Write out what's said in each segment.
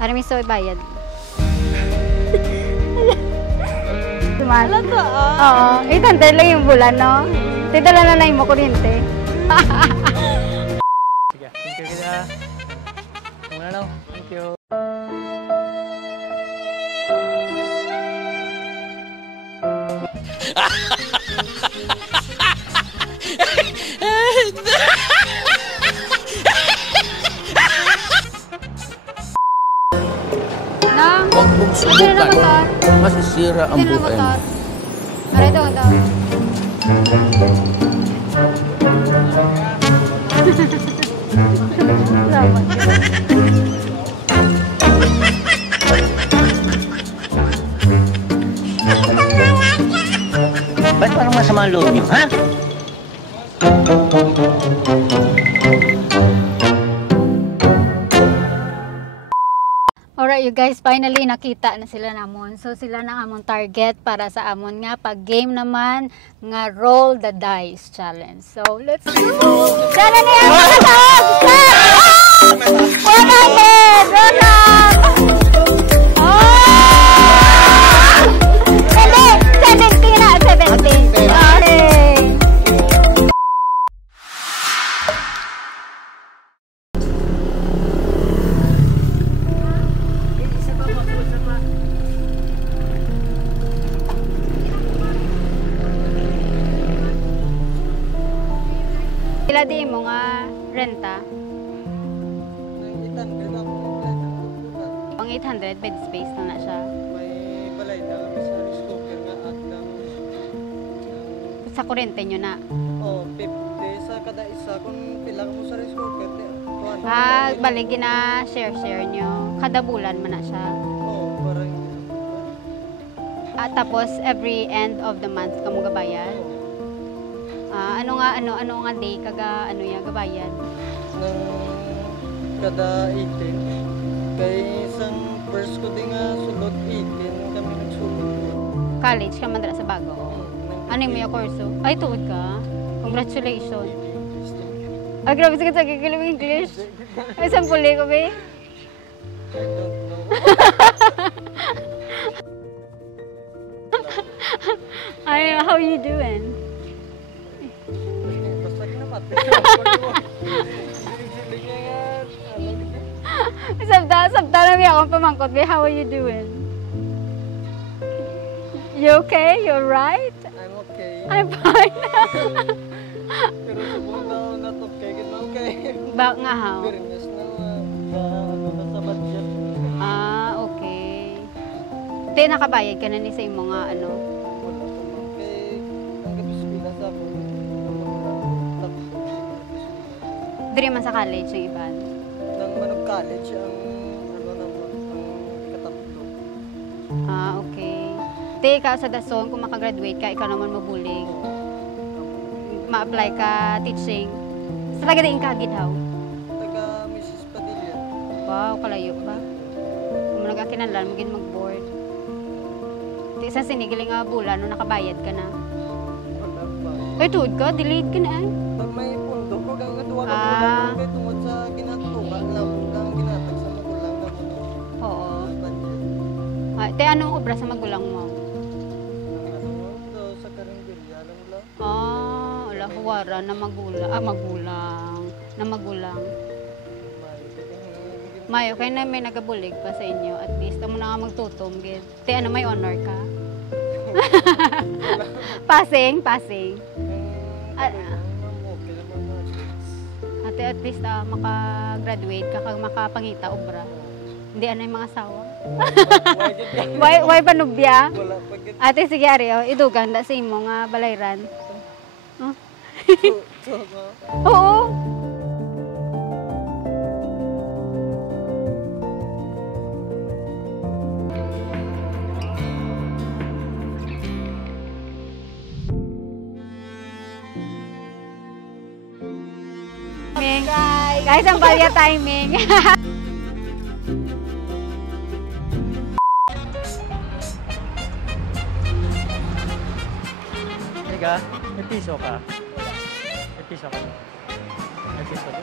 Para may soy bayad. Alam to, oo. 800 lang yung bulan, no? Tidala na lang mo kuryente. Sige, thank you kita. Muna lang. Thank you. Huwag mong subukan. Masisira ang buhay mo. Aray daw, daw. Ba't parang masama ang loob niyo, ha? Alright, you guys, finally nakita na sila namon. So sila na among target para sa amon nga pag game naman nga roll the dice challenge. So let's go. Sana niya matawag. 100. Oh! 70 na, 70. Okay. Ila di mo nga renta? Ang 800 bed space na siya. May balay na sa rice cooker nga at lang. Sa kuryente nyo na? Oh, 50 sa kada isa. Kung pila mo sa rice cooker, baligi na share nyo. Kada bulan man na siya. Oo, parang. Tapos every end of the month ka mo gabayan? Ano nga day kaga gabayan? Nang kada 18. Kay isang first ko din nga sulod 18 kami nagsulod. College ka man dala sa bago? Ano yung may kurso? Ay, tuod ka? Congratulations. Ay, grabe sa kagigil English. Ay, sampuli ko, be. I don't know. Ay, how you doing? Basta kinamat. Sabta na niya akong pamangkot, be. How are you doing? You okay? You alright? I'm okay. I'm fine. Pero subong daw na to kay okay. Ba nga how? Fairness na ano na sa budget. Okay. Te nakabayad ka na ni sa imong nga ano? Wala ko man kay ang gabi sa ako. Diri man sa college yung iban. Nang Manog College ang ano naman ang ikatatlo. Okay. Te ikaw sa dason kung makagraduate ka, ikaw naman mabulig. Ma-apply ka teaching. Sa taga din ka gidhaw? Taga Mrs. Padilla. Wow, kalayo pa. Kung nagkakinanlan, maging mag-board. Di isang sinigiling nga bulan, no nakabayad ka na. Wala pa. Ay, tuod ka? Delayed ka na eh. Pag may pundo ko, kang natuwa ka bulan kay tungod sa ginatuka lang ginatag sa magulang na mo. Oo. Budget. Te, anong obra sa magulang mo? Ano mo to sa Karinderya lang lang. Wala, huwara na magulang. Mayo, kaya na may nagabulig pa sa inyo. At least, mo na nga magtutom. Te, ano, may honor ka? Passing. Ate, at least, makagraduate ka kag makapangita obra. Hindi ano yung mga asawa. Why panubya? Ate, sige, Ari, idugang da sa imo nga balayran. Oo. Guys, ang balya timing. Teka, may piso ka? May piso ka? May piso ka?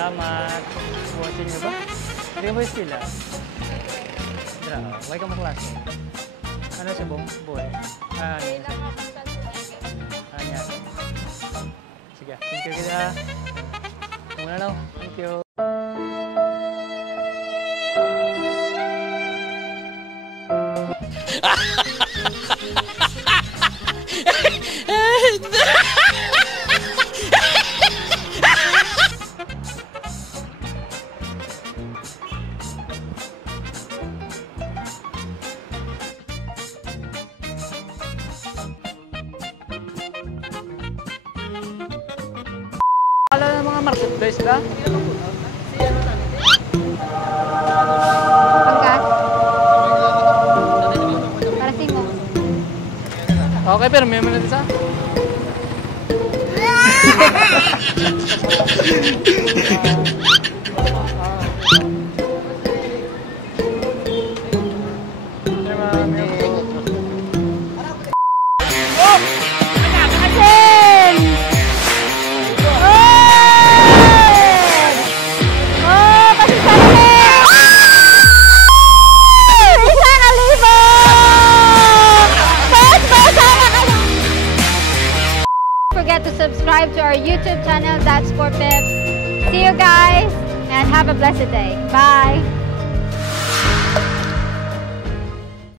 Salamat. Watching nyo ba? Hindi mo yung sila. Dra, why ka mo klase? Ano si Bong? Boy? Ano? Anya. Sige, thank you kita. Muna na. Thank you. Wala na mga marketplace ka? Panggas. Para simo. Okay, pero may mga natin sa? Forget to subscribe to our YouTube channel, That's for Pips. See you guys and have a blessed day. Bye.